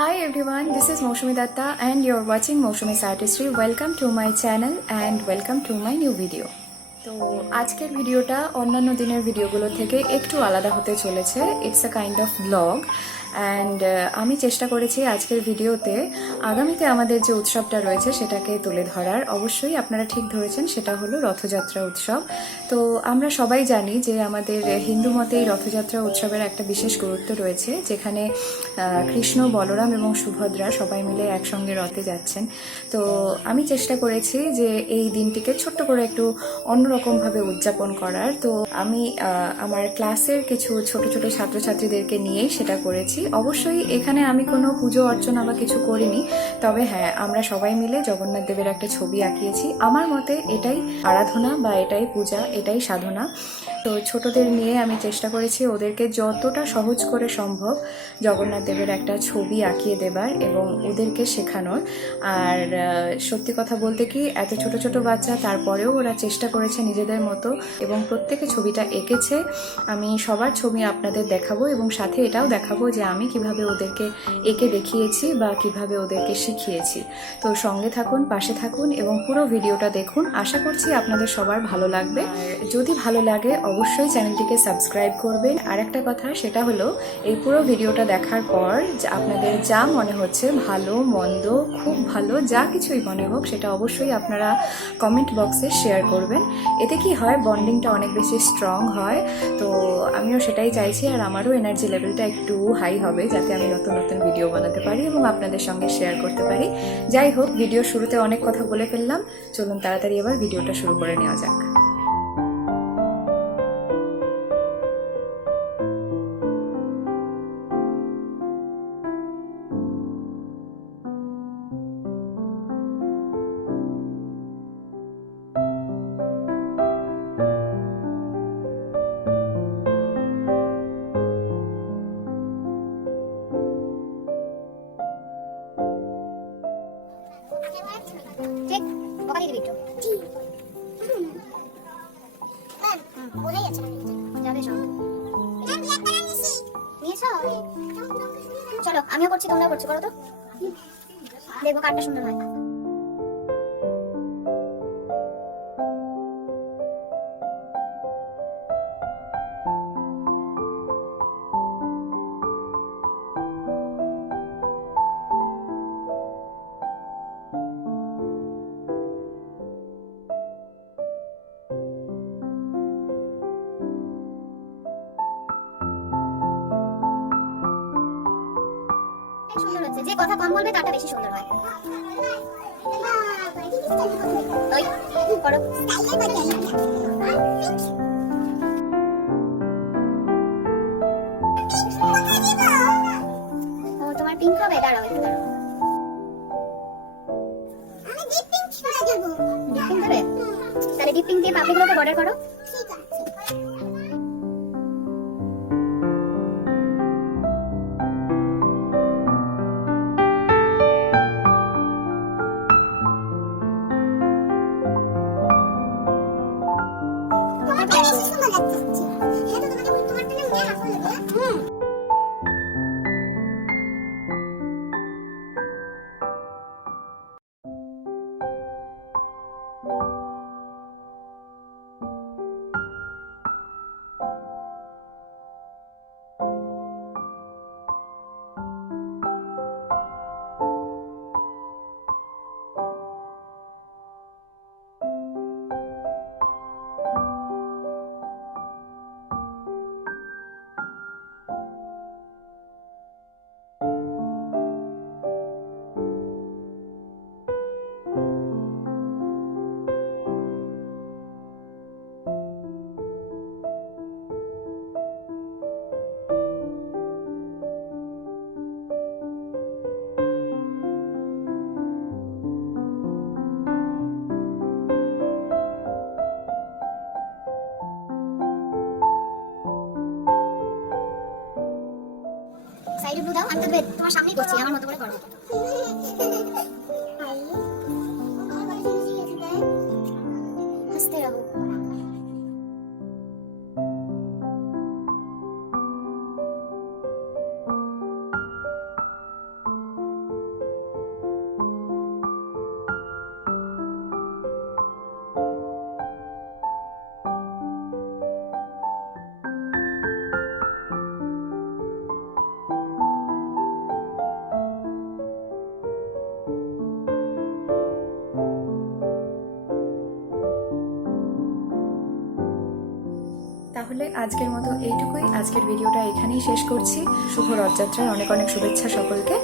Hi everyone, this is Mousumi Datta and you're watching MOUSUMI'S Artistry. Welcome to my channel and welcome to my new video. তো আজকের ভিডিওটা অন্যান্য দিনের ভিডিওগুলো থেকে একটু আলাদা হতে চলেছে। It's a kind of blog and আমি চেষ্টা করেছি আজকের ভিডিওতে আগামীতে আমাদের যে উৎসবটা রয়েছে সেটাকে তুলে ধরার। অবশ্যই আপনারা ঠিক ধরেছেন, সেটা হলো রথযাত্রা উৎসব। তো আমরা সবাই জানি যে আমাদের হিন্দু মতে এই রথযাত্রা উৎসবের একটা বিশেষ গুরুত্ব রয়েছে, যেখানে কৃষ্ণ, বলরাম এবং সুভদ্রা সবাই মিলে একসঙ্গে রথে যাচ্ছেন। তো আমি চেষ্টা করেছি যে এই দিনটিকে ছোট্ট করে একটু অন্যরকমভাবে উদযাপন করার। তো আমি আমার ক্লাসের কিছু ছোট ছোট ছাত্রছাত্রীদেরকে নিয়েই সেটা করেছি। অবশ্যই এখানে আমি কোনো পুজো অর্চনা বা কিছু করিনি, তবে হ্যাঁ, আমরা সবাই মিলে জগন্নাথ দেবের একটা ছবি আঁকিয়েছি। আমার মতে এটাই আরাধনা বা এটাই পূজা, এটাই সাধনা। তো ছোটদের নিয়ে আমি চেষ্টা করেছি ওদেরকে যতটা সহজ করে সম্ভব জগন্নাথ দেবের একটা ছবি আঁকিয়ে দেবার এবং ওদেরকে শেখানোর। আর সত্যি কথা বলতে কি, এত ছোট ছোট বাচ্চা, তারপরেও ওরা চেষ্টা করেছে নিজেদের মতো এবং প্রত্যেকে ছবিটা এঁকেছে। আমি সবার ছবি আপনাদের দেখাবো এবং সাথে এটাও দেখাবো যে আমি কিভাবে ওদেরকে এঁকে দেখিয়েছি বা কিভাবে ওদেরকে শিখিয়েছি। তো সঙ্গে থাকুন, পাশে থাকুন এবং পুরো ভিডিওটা দেখুন। আশা করছি আপনাদের সবার ভালো লাগবে। আর যদি ভালো লাগে অবশ্যই চ্যানেলটিকে সাবস্ক্রাইব করবেন। আর একটা কথা, সেটা হলো এই পুরো ভিডিওটা দেখার পর আপনাদের যা মনে হচ্ছে, ভালো মন্দ, খুব ভালো, যা কিছুই মনে হোক, সেটা অবশ্যই আপনারা কমেন্ট বক্সে শেয়ার করবেন। এতে কি হয়, বন্ডিংটা অনেক বেশি স্ট্রং হয়। তো আমিও সেটাই চাইছি, আর আমারও এনার্জি লেভেলটা একটু হাই হবে, যাতে আমি নতুন নতুন ভিডিও বানাতে পারি এবং আপনাদের সঙ্গে শেয়ার করতে পারি। যাই হোক, ভিডিও শুরুতে অনেক কথা বলে ফেললাম, চলুন তাড়াতাড়ি এবার ভিডিওটা শুরু করে নেওয়া যাক। ঠিক বোকা দিয়ে দিবি একটু বোঝাই যাচ্ছে না যাবে সব নিয়েছো। চলো আমিও করছি, তোমরাও করছো, করো তো, দেখবো কারটা সুন্দর হয়। সুন্দর হচ্ছে, যে কথা কম বলবে তারটা বেশি সুন্দর হয়। ওই করো। ও তোমার পিঙ্ক হবে, দাঁড়াও একটু দাঁড়াও। আমি ডিপ পিঙ্ক করে দেব। ডিপ পিঙ্ক দেবে? তাহলে ডিপ পিঙ্ক দিয়ে পাপড়িগুলোকে বর্ডার করো। ঠিক আছে। সাইডে ব্লু দাও, আমি তো তোমার সামনেই করছি, আমার মতো করে করো। হাসতে রাখো। তাহলে আজকের মতো এইটুকুই। আজকের ভিডিওটা এখানেই শেষ করছি। শুভ রথযাত্রার অনেক অনেক শুভেচ্ছা সকলকে।